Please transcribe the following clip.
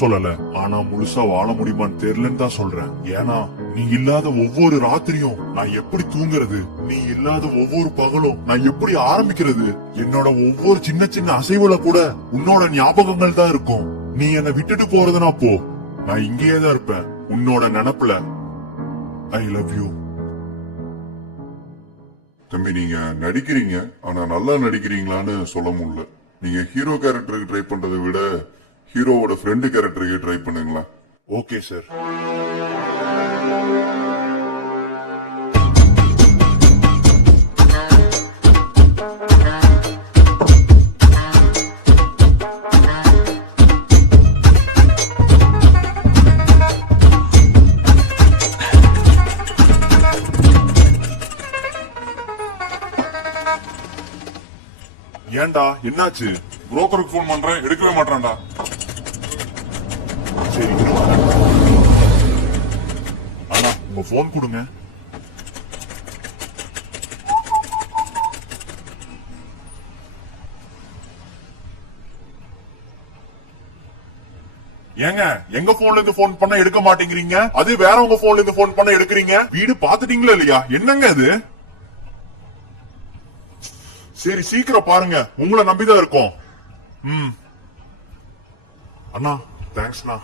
சொல்லல. ஆனா முழுசா வாழ முடியுமான்னு தெரியலன்னு தான் சொல்றேன். ஏன்னா நீ இல்லாத ஒவ்வொரு ராத்திரியும் நான் எப்படி தூங்குறது, நீ இல்லாத ஒவ்வொரு பகலும் நான் எப்படி ஆரம்பிக்கிறது, என்னோட ஒவ்வொரு சின்ன சின்ன அசைவுல கூட உன்னோட ஞாபகங்கள் தான் இருக்கும். நீ என்னை விட்டுட்டு போறதுனா போ, நான் இங்கேயே தான் இருப்பேன் உன்னோட நினப்புல. I love you. தம்பி, நீங்க நடிக்கிறீங்க, ஆனா நல்லா நடிக்கிறீங்களான்னு சொல்ல முடியல. நீங்க ஹீரோ கேரக்டருக்கு ட்ரை பண்றதை விட ஹீரோவோட ஃப்ரெண்டு கேரக்டருக்கு ட்ரை பண்ணுங்களா? Okay sir. ஏன்டா என்னாச்சு? புரோக்கருக்கு போன் பண்றேன், எடுக்கவே மாட்டான்டா. சரி அண்ணா, உங்க போன் கொடுங்க. ஏங்க, எங்க போன்ல இருந்து போன் பண்ண எடுக்க மாட்டேங்கிறீங்க, அது வேற உங்க போன்ல இருந்து போன் பண்ண எடுக்கிறீங்க. வீடு பாத்துட்டீங்களா இல்லையா? என்னங்க அது? சரி சீக்கிரம் பாருங்க, உங்களை நம்பிதான் இருக்கோம். அண்ணா தேங்க்ஸ்ண்ணா.